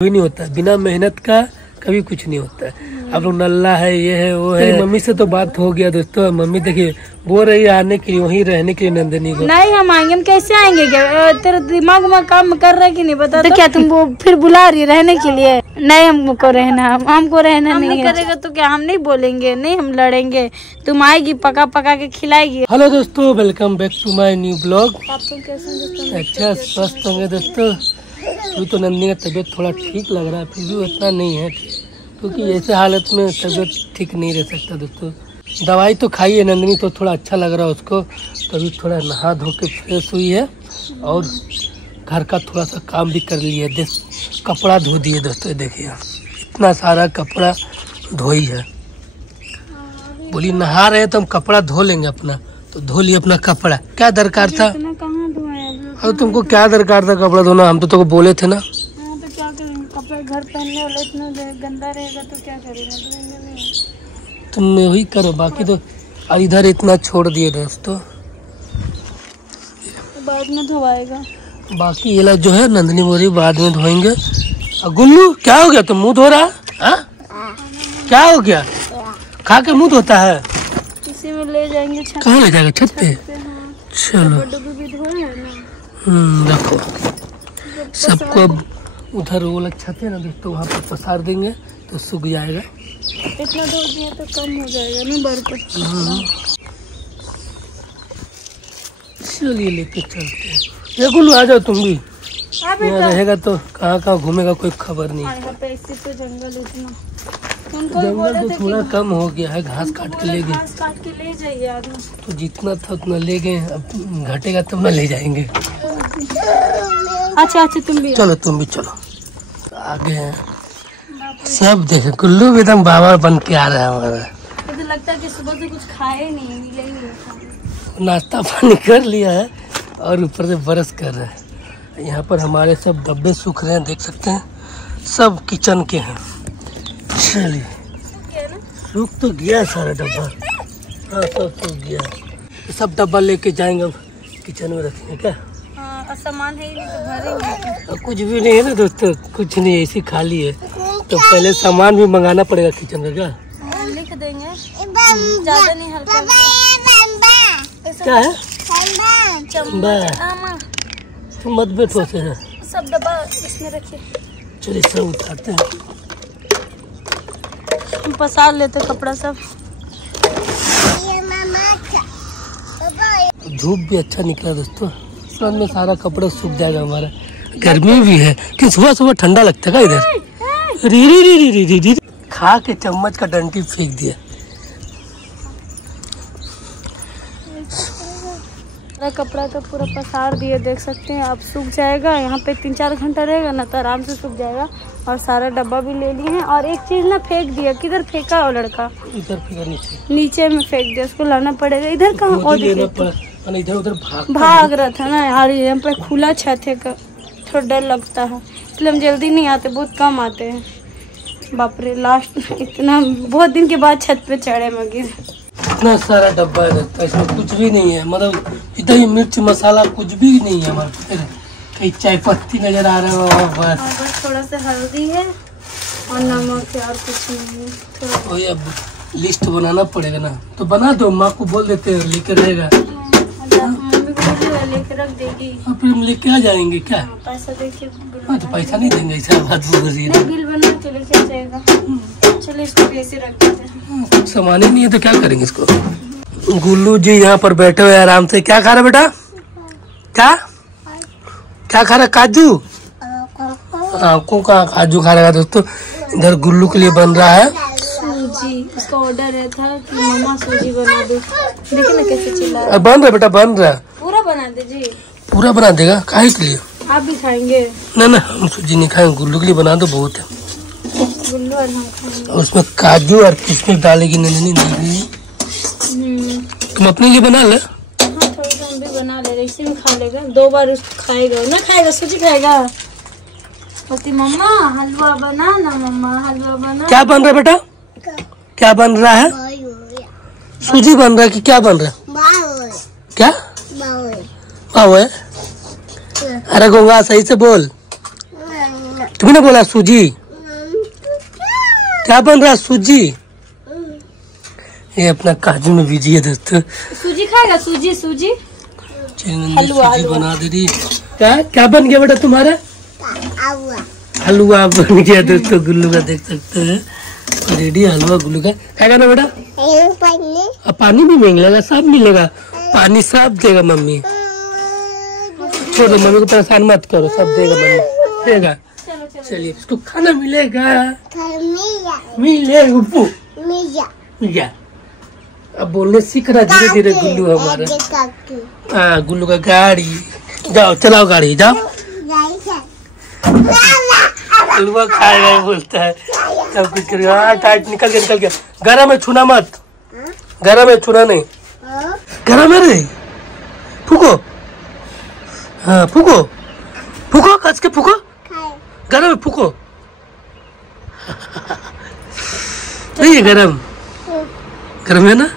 भी नहीं होता, बिना मेहनत का कभी कुछ नहीं होता है। अब लोग नल्ला है, ये है, वो है। मम्मी से तो बात हो गया दोस्तों। मम्मी देखिए बोल रही है आने के लिए, वहीं रहने के लिए नंदिनी को। नहीं हम आएंगे, हम कैसे आएंगे? क्या तेरे दिमाग में काम कर रहा है कि नहीं बता तो क्या तुम वो फिर बुला रही रहने के लिए? नहीं हमको रहना, हमको रहना नहीं करेगा तो क्या हम नहीं बोलेंगे? नहीं हम लड़ेंगे, तुम आएगी पका पका के खिलाएगी। हेलो दोस्तों, welcome back to my new blog. आप तुम कैसे दोस्तों? अच्छा स्वस्थ होंगे दोस्तों। अभी तो नंदिनी का तबीयत थोड़ा ठीक लग रहा है, फिर भी उतना नहीं है क्योंकि ऐसे हालत में तबीयत ठीक नहीं रह सकता दोस्तों। दवाई तो खाई है नंदिनी, तो थोड़ा अच्छा लग रहा है उसको। तो अभी थोड़ा नहा धो के फ्रेश हुई है और घर का थोड़ा सा काम भी कर लिया है। कपड़ा धो दिए दोस्तों, देखिए इतना सारा कपड़ा धोई है। बोली नहा रहे तो हम कपड़ा धो लेंगे अपना, तो धो लिए अपना कपड़ा। क्या दरकार था? और तुमको क्या दरकार था कपड़ा धोना? हम तो तुमको बोले थे ना। तो क्या करेंगे, कपड़ा घर पहनने वाला इतना गंदा रहेगा तो क्या करेंगे? तुम वही करो, बाकी तो इधर इतना छोड़ दिए दोस्तों। बाद में धोवाएगा। बाकी ये जो है नंदिनी बोरी बाद में धोएंगे। गुल्लू क्या हो गया, तुम मुंह धो रहा है? क्या हो गया? खा के मुंह धोता है? इसी में ले जाएंगे। कहाँ ले जाएगा? छत पे। चलो देखो सबको अब उधर वो लग छत है ना दोस्तों, वहाँ पर पसार देंगे तो सूख जाएगा। इतना धो दिया तो कम हो जाएगा ना बर्फ। चलिए लेके चलते हैं। ये गुल्लू आ जाओ तुम भी। यहाँ रहेगा तो कहाँ कहाँ घूमेगा कोई खबर नहीं। यहाँ पे इसी तो जंगल इतना जंगल तो थोड़ा कम हो गया है, घास काट के ले गए। घास काट के ले जाइए आदमी। तो जितना था उतना ले गए, अब घटेगा तब ना ले जाएंगे। अच्छा तुम भी चलो, तुम भी चलो आगे हैं। सब देखे गुल्लू भी एकदम बाबा बन के आ रहा है हमारा। मुझे लगता है कि सुबह से कुछ खाए नहीं, मिले ही नहीं। नाश्ता पानी कर लिया है और ऊपर से बरस कर रहा है। यहाँ पर हमारे सब डब्बे सूख रहे हैं, देख सकते हैं, सब किचन के हैं। चलिए सूख तो गया सारा डब्बा। हाँ सब सूख गया, सब डब्बा लेके जाएंगे, अब किचन में रखेंगे। क्या सामान है ही नहीं तो भरेंगे? कुछ भी नहीं है ना दोस्तों, कुछ नहीं, ऐसी खाली है। तो पहले सामान भी मंगाना पड़ेगा किचन का। क्या लिख देंगे, ज्यादा नहीं, हल्का। क्या है? तुम मत बैठो से है। सब डब्बा इसमें रखिए। चलिए सब उठाते हैं, हम पसार लेते कपड़ा सब। धूप भी अच्छा निकला दोस्तों, तुरंत में सारा कपड़ा सूख जाएगा हमारा। गर्मी भी है कि सुबह सुबह ठंडा लगता है इधर। री री री री री री खा के चम्मच का डंटी फेंक दिया। कपड़ा तो पूरा पसार दिए, देख सकते हैं। अब सूख जाएगा, यहाँ पे 3-4 घंटा रहेगा ना तो आराम से सूख जाएगा। और सारा डब्बा भी ले लिए हैं। और एक चीज ना फेंक दिया, किधर फेंका वो लड़का? इधर फेंका, नीचे में फेंक दिया, उसको लाना पड़ेगा। इधर कहाँ? और इधर उधर भाग रहा था ना यार। यहाँ पे खुला छत है, थोड़ा डर लगता है, इसलिए हम जल्दी नहीं आते, बहुत कम आते हैं। बाप रे, लास्ट इतना बहुत दिन के बाद छत पे चढ़े मगर। इतना सारा डब्बा है, इसमें कुछ भी नहीं है, मतलब इधर ही मिर्च मसाला कुछ भी नहीं है हमारे। कहीं चाय पत्ती नजर आ रहा है बस थोड़ा सा हल्दी है और नमक है और कुछ नहीं है। अब लिस्ट बनाना पड़ेगा ना, तो बना दो, माँ को बोल देते हैं लेके रहेगा। लेके रख देगी, फिर हम लेके आ जाएंगे। क्या पैसा देखिए? हाँ तो पैसा नहीं देंगे, ऐसा बात बोल रही है। बिल बना के लेके जाएगा। चलिए इसको ऐसे रख देते हैं। सामान ही नहीं है तो क्या करेंगे इसको। गुल्लू जी यहाँ पर बैठे हुए आराम से। क्या खा रहे बेटा? क्या खा रहा? काजू? आपको कहाँ काजू खा रहा दोस्तों। इधर गुल्लू के लिए बन रहा है सूजी। उसका ऑर्डर है था कि मम्मा सूजी बना दो। देखिए ना कैसे चिल्ला रहा है। बन रहा बेटा, बन रहा। पूरा बना दे जी। पूरा बना देगा? काहे के लिए? आप भी खाएंगे? ना हम सूजी नहीं खाएंगे, गुल्लू के लिए बना दो, बहुत है। गुल्लू और हम खाएंगे। उसमें काजू और किशमिश डालेगी नंदिनी। तुम अपने लिए बना ले। हाँ थोड़ा सा हम भी बना ले, इसी में खा लेगा। 2 बार उसको खाएगा ना, खाएगा सूजी खाएगा। बोलती मम्मा हलवा बना ना, मम्मा हलवा बना। क्या बन रहा है बेटा? क्या बन रहा है? सूजी बन रहा है कि क्या बन रहा है? क्या बाव है? अरे गोंगा सही से बोल। तुमने बोला सूजी, क्या बन रहा है? सूजी। ये अपना काजू में बिजी है दोस्तों। सूजी खाएगा? सूजी सूजी हलवा बना दे रही। क्या क्या बन गया बेटा तुम्हारा? हलवा बन गया दोस्तों गुल्लू का, देख सकते हैं रेडी हलवा गुल्लू का। खाएगा ना बेटा? अब पानी भी मिलेगा, सब मिलेगा, पानी सब देगा मम्मी। छोड़ो मम्मी को परेशान मत करो, सब देगा मम्मी, देगा। चलिए इसको खाना मिलेगा, मिलेगा। अब बोलने सीख रहा धीरे धीरे गुल्लू हमारा। हाँ गुल्लू का गाड़ी, जाओ चलाओ गाड़ी, जाओ। हलवा खाएगा बोलता है, सब कुछ करेगा। टाइट निकल गया। गरम है, छूना मत, गरम है, छूना नहीं। गरम है रे, फूको। हाँ फूको, फूको, कस के फूको, गरम है, फूको। नहीं है गरम, गरम है ना।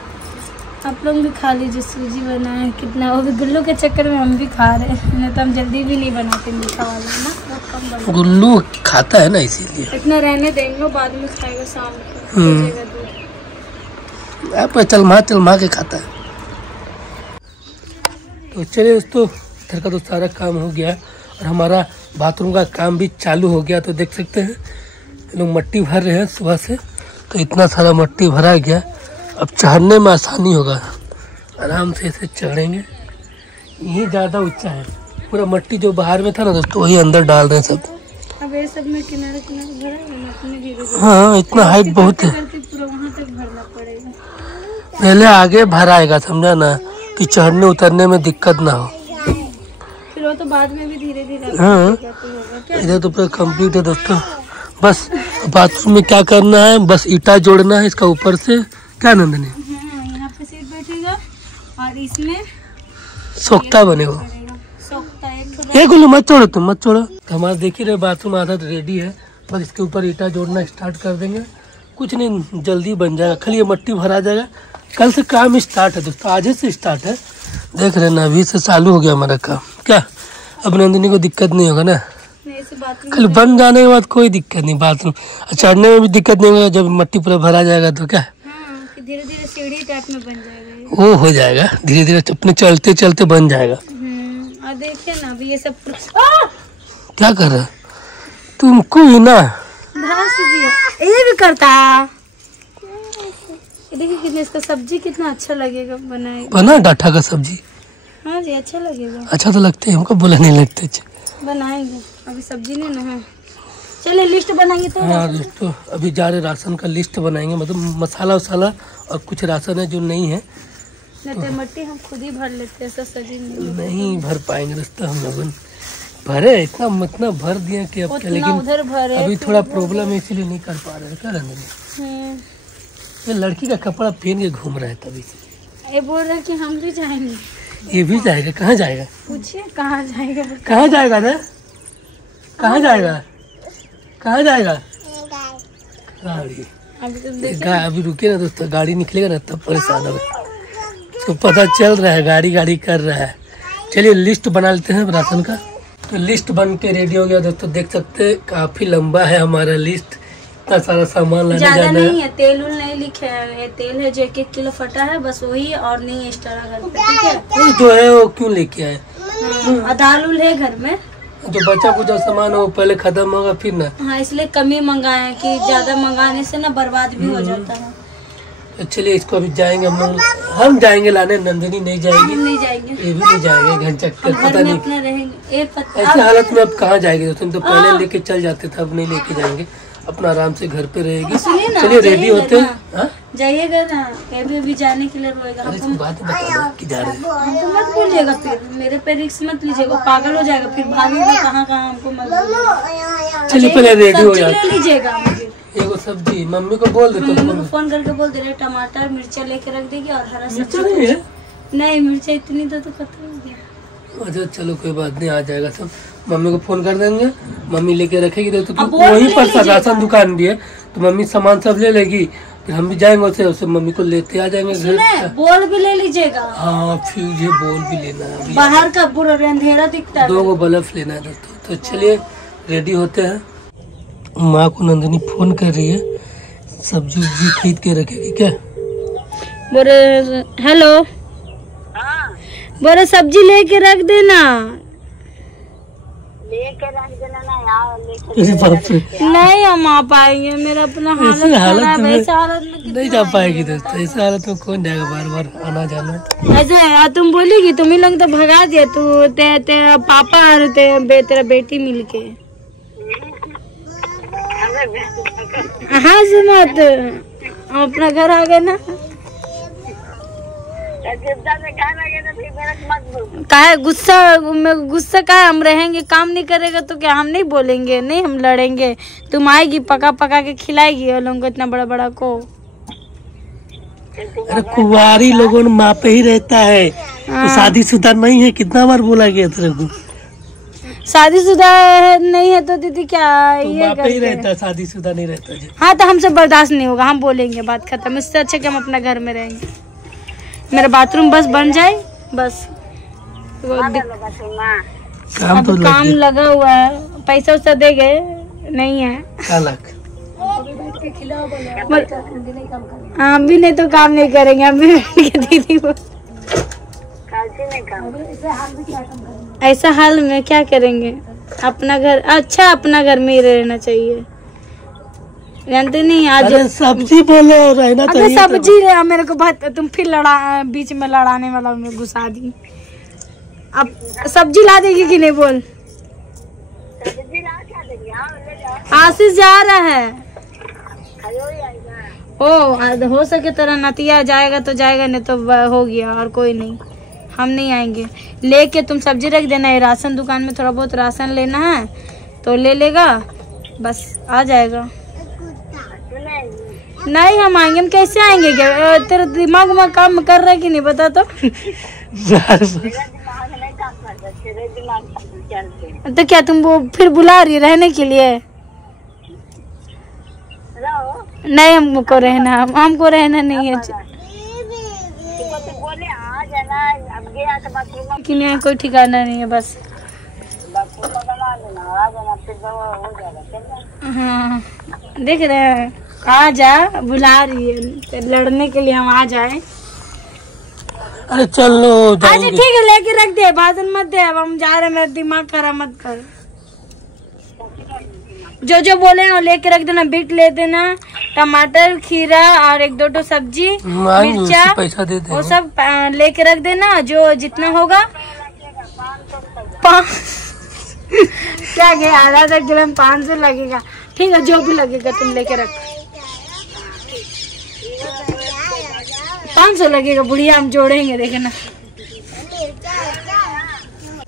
आप लोग भी खा लीजिए, सूजी बनाए कितना, वो भी गुल्लू के चक्कर में हम भी खा रहे हैं, नहीं तो हम जल्दी भी नहीं बनाते मीठा वाला ना, बहुत कम बनाते। गुल्लू खाता है ना इसीलिए। इतना रहने देंगे, बाद में खाएगा शाम को, हो दूध। आप चलमा के खाता है। तो चलिए दोस्तों, इधर का तो सारा काम हो गया और हमारा बाथरूम का काम भी चालू हो गया। तो देख सकते हैं लोग मट्टी भर रहे हैं सुबह से, तो इतना सारा मट्टी भरा गया। अब चढ़ने में आसानी होगा, आराम से इसे चढ़ेंगे। यही ज़्यादा ऊंचा है, पूरा मट्टी जो बाहर में था ना दोस्तों वही अंदर डाल रहे हैं सब। अब ये सब में किनारे भरा है। हाँ इतना हाइट बहुत है, पूरा वहाँ तक भरना पड़ेगा। पहले आगे भराएगा, समझा ना, कि चढ़ने उतरने में दिक्कत ना हो। फिर वो तो बाद में भी धीरे धीरे। हाँ इधर तो पूरा कंप्लीट है दोस्तों। बस बाथरूम में क्या करना है, बस ईटा जोड़ना है इसका ऊपर से। क्या नंदनी? यहाँ पे सीट बैठेगा और इसमें सोखता बनेगा। सोखता एक गुल्लू मत छोड़ो, तुम मत छोड़ो। हमारा देख ही रहे बाथरूम आधा रेडी है, बस इसके ऊपर ईटा जोड़ना स्टार्ट कर देंगे। कुछ नहीं, जल्दी बन जाएगा, खाली ये मट्टी भरा जाएगा। कल से काम स्टार्ट है दोस्तों, आज से स्टार्ट है, देख रहे ना, अभी से चालू हो गया हमारा काम। क्या अब नंदिनी को दिक्कत नहीं होगा ना, खाली बन जाने के बाद कोई दिक्कत नहीं। बाथरूम चढ़ने में भी दिक्कत नहीं होगा, जब मट्टी पूरा भरा जाएगा तो क्या धीरे धीरे सीढ़ी टाइप में बन जाएगा, वो हो जाएगा धीरे धीरे, अपने चलते चलते बन जाएगा। और देखिए ना अभी ये सब क्या कर रहा तुमको ही ना, ये भी करता। देखिए कितना इसका सब्जी कितना अच्छा लगेगा बनाए, बना डाठा का सब्जी। हाँ जी अच्छा लगेगा। अच्छा तो लगते है, हमको बोला नहीं लगते। बनाएंगे, अभी सब्जी नहीं ना है। चलिए लिस्ट बनाएंगे तो। हाँ दोस्तों अभी जा रहे राशन का लिस्ट बनाएंगे, मतलब मसाला वसाला और कुछ राशन है जो नहीं है। नहीं तो मट्टी हम खुद ही भर लेते हैं, सब्जी नहीं भर पाएंगे दोस्तों, हम लोग भरे इतना भर दिया कि अब क्या, लेकिन उधर भरे अभी थोड़ा प्रॉब्लम है इसीलिए नहीं कर पा रहे हैं। क्या रंजनी, ये लड़की का कपड़ा पहन के घूम रहा है तभी से। ये बोल रहा है कि हम भी जाएंगे। ये भी जाएगा? कहाँ जाएगा? पूछिए कहाँ जाएगा। कहाँ जाएगा ना, कहाँ जाएगा, कहाँ जाएगा? गाड़ी अभी रुके ना दोस्तों, गाड़ी निकलेगा ना तब परेशान होगा, उसको पता चल रहा है गाड़ी कर रहा है। चलिए लिस्ट बना लेते हैं राशन का। तो लिस्ट बन के रेडी हो गया दोस्तों, देख सकते हैं काफी लंबा है हमारा लिस्ट, इतना सारा सामान लाने जाना है। नहीं है, तेल उल नहीं लिखे है, तेल है जो 1 किलो फटा है बस वही, और नहीं एक्स्ट्रा घर पे, ठीक है। जो है वो क्यों लेके आए? दाल उल है घर में, जो बचा कुछ सामान हो पहले खत्म होगा फिर ना। हाँ इसलिए कम ही मंगाए हैं कि ज्यादा मंगाने से ना बर्बाद भी हो जाता है। तो चलिए इसको अभी जाएंगे हम जाएंगे लाने, नंदिनी नहीं जाएगी, नहीं जाएंगे, ये भी नहीं जाएंगे, घन चक्कर पता नहीं अपने रहेंगे। ऐसे हालत में अब कहाँ जाएगी दोस्तों, तो पहले लेके चल जाते थे, अब नहीं लेके जाएंगे, अपना आराम से घर पे रहेगी। चलिए रेडी होते हैं, जाइएगा ना, अभी जाने के लिए रोएगा। बात बता कि जा रहे हैं, मत बोलिएगा, फिर मेरे पे रिस्क मत लीजिएगा, पागल हो जाएगा, फिर भागेगा कहाँ हमको मत। चलिए पहले रेडी हो जाए, ले लीजिएगा एगो सब्जी मम्मी को बोल देते, मम्मी को फोन करके बोल दे रहे टमाटर मिर्चा लेके रख देगी और हरा मिर्चा नहीं है। नहीं मिर्चा इतनी तो खत्म हो गया। अच्छा चलो कोई बात नहीं, आ जाएगा सब, मम्मी को फोन कर देंगे, मम्मी लेके रखेगी तो वहीं पर राशन दुकान भी है, तो मम्मी सामान सब ले लेगी, फिर हम भी जाएंगे उसे मम्मी को लेते आ जाएंगे घर। बोल भी ले लीजिएगा। हाँ फ्यूज है, बोल भी लेना है, बाहर का पूरा अंधेरा दिखता है, 2 बल्ब लेना है दोस्तों। तो चलिए रेडी होते हैं। माँ को नंदिनी फोन कर रही है, सब्जी उब्जी खरीद के रखेगी क्या? बोले हेलो, बोले सब्जी लेके रख देना। अरे बाप रे, नहीं हम आ पाएंगे, मेरा अपना हालत खराब है। ऐसे हालत में नहीं जा पाएगी दोस्तों, इस हालत में कौन जाएगा बार बार आना जाना। ऐसे है, तुम बोलेगी तुम ही लोग तो भगा दिया, तू तेरा पापा और तेरा बेटी मिलके। हाँ सुमत, हम अपना घर आ गए ना। काहे गुस्सा काहे, हम रहेंगे, काम नहीं करेगा तो क्या हम नहीं बोलेंगे? नहीं हम लड़ेंगे, तुम आएगी पका पका के खिलाएगी और लोगों को इतना बड़ा बड़ा को। अरे कुंवारी लोगों ने माँ पे ही रहता है, तो शादीशुदा नहीं है, कितना बार बोला गया तेरे को? शादीशुदा नहीं है तो दीदी क्या तो ये माँ पे ही रहता है, शादीशुदा नहीं रहता जी। हाँ तो हमसे बर्दाश्त नहीं होगा, हम बोलेंगे, बात खत्म। इससे अच्छा कि हम अपना घर में रहेंगे, मेरा बाथरूम बस बन जाए बस। काम तो काम लगा हुआ है, पैसा वैसा दे गए नहीं है। अभी नहीं तो काम नहीं करेंगे, अभी दीदी को ऐसा हाल में क्या करेंगे? अपना घर अच्छा, अपना घर में ही रहना चाहिए, जानते नहीं। आज सब्जी बोलो रहना चाहिए। सब्जी मेरे को बहुत, तुम फिर बीच में लड़ाने वाला में घुसा दी। अब सब्जी ला देगी कि नहीं बोल? आशीष जा रहा है, हो सके तेरा नतिया जाएगा तो जाएगा, नहीं तो हो गया, और कोई नहीं, हम नहीं आएंगे। लेके तुम सब्जी रख देना, ये राशन दुकान में थोड़ा बहुत राशन लेना है तो ले लेगा, बस आ जाएगा। नहीं हम आएंगे, हम कैसे आएंगे? क्या तेरा दिमाग में काम कर रहा है कि नहीं बता तो? तो क्या तुम वो फिर बुला रही रहने के लिए? नहीं हमको रहना नहीं है कि नहीं, कोई ठिकाना नहीं है बस। हाँ देख रहे हैं, आ जा, बुला रही है लड़ने के लिए, हम आ जाए। अरे चलो अच्छा ठीक है, लेके रख दे, बादल मत दे, अब हम जा रहे हैं, मेरा दिमाग खराब मत कर। जो जो बोले वो लेके रख देना, बीट ले देना, टमाटर, खीरा और एक दो सब्जी, मिर्चा, पैसा दे दे, वो सब लेके रख देना, जो जितना होगा। क्या गया, आधा किलो में 500 लगेगा, ठीक है, जो भी लगेगा तुम लेके रख। 500 लगेगा बुढ़िया, हम जोड़ेंगे, देखना।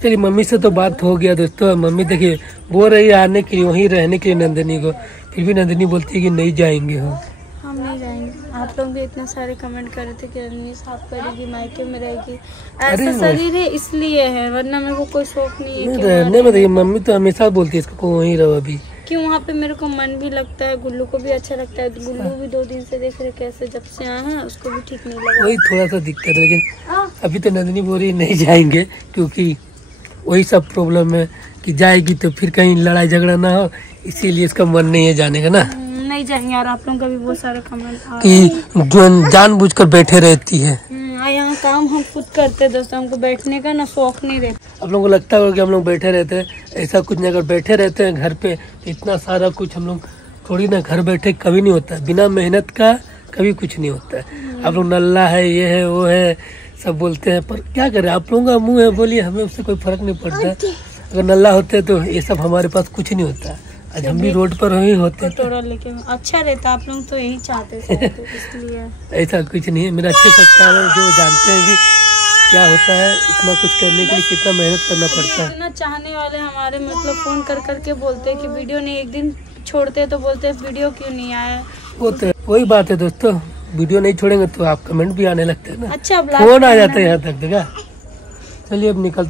तेरी मम्मी से तो बात हो गया दोस्तों, मम्मी देखिए बोल रही है आने के लिए, वहीं रहने के लिए नंदिनी को, फिर भी नंदिनी बोलती है कि नहीं जाएंगे हम नहीं जाएंगे। आप लोग भी इतना सारे कमेंट कर रहे थे कि रजनी साफ करेगी, मायके में रहेगी, ऐसा शरीर है इसलिए है, वरना मेरे को कोई शौक नहीं है रहने में। देखिए मम्मी तो हमेशा बोलती है इसको वहीं रहो अभी, क्यों वहाँ पे मेरे को मन भी लगता है, गुल्लू को भी अच्छा लगता है। गुल्लू भी 2 दिन से देख रहे कैसे जब से आए हैं, उसको भी ठीक नहीं लगा, वही थोड़ा सा दिक्कत है। लेकिन अभी तो नंदिनी बोल रही नहीं जाएंगे, क्योंकि वही सब प्रॉब्लम है कि जाएगी तो फिर कहीं लड़ाई झगड़ा ना हो, इसीलिए इसका मन नहीं है जाने का ना। नहीं जाएंगे यार, आप लोगों का भी बहुत सारे कमेंट कि जानबूझकर बैठे रहती है। यहाँ काम हम खुद करते दोस्तों, हमको बैठने का ना शौक नहीं रहता। आप लोगों को लगता होगा कि हम लोग बैठे रहते हैं, ऐसा कुछ नहीं। अगर बैठे रहते हैं घर पे तो इतना सारा कुछ हम लोग थोड़ी ना, घर बैठे कभी नहीं होता, बिना मेहनत का कभी कुछ नहीं होता है। आप लोग नल्ला है, ये है, वो है, सब बोलते हैं, पर क्या करें, आप लोगों का मुंह है, बोलिए, हमें उससे कोई फर्क नहीं पड़ता। अगर नल्ला होते तो ये सब हमारे पास कुछ नहीं होता, आज हम भी रोड पर ही होते। कटोरा लेके अच्छा रहता, आप लोग तो यही चाहते इसलिए। ऐसा कुछ नहीं है, मेरा अच्छे सच्चार है, जो जानते हैं कि क्या होता है, इतना कुछ करने के लिए कितना मेहनत करना पड़ता है। इतना चाहने वाले हमारे मतलब फोन कर करके बोलते हैं कि वीडियो नहीं, एक दिन छोड़ते तो बोलते हैं वीडियो क्यों नहीं आया। वो तो वही बात है दोस्तों, वीडियो नहीं छोड़ेंगे तो आप कमेंट भी आने लगते हैं ना, अच्छा फोन आ जाता है यहाँ तक। देखा, चलिए अब निकलते।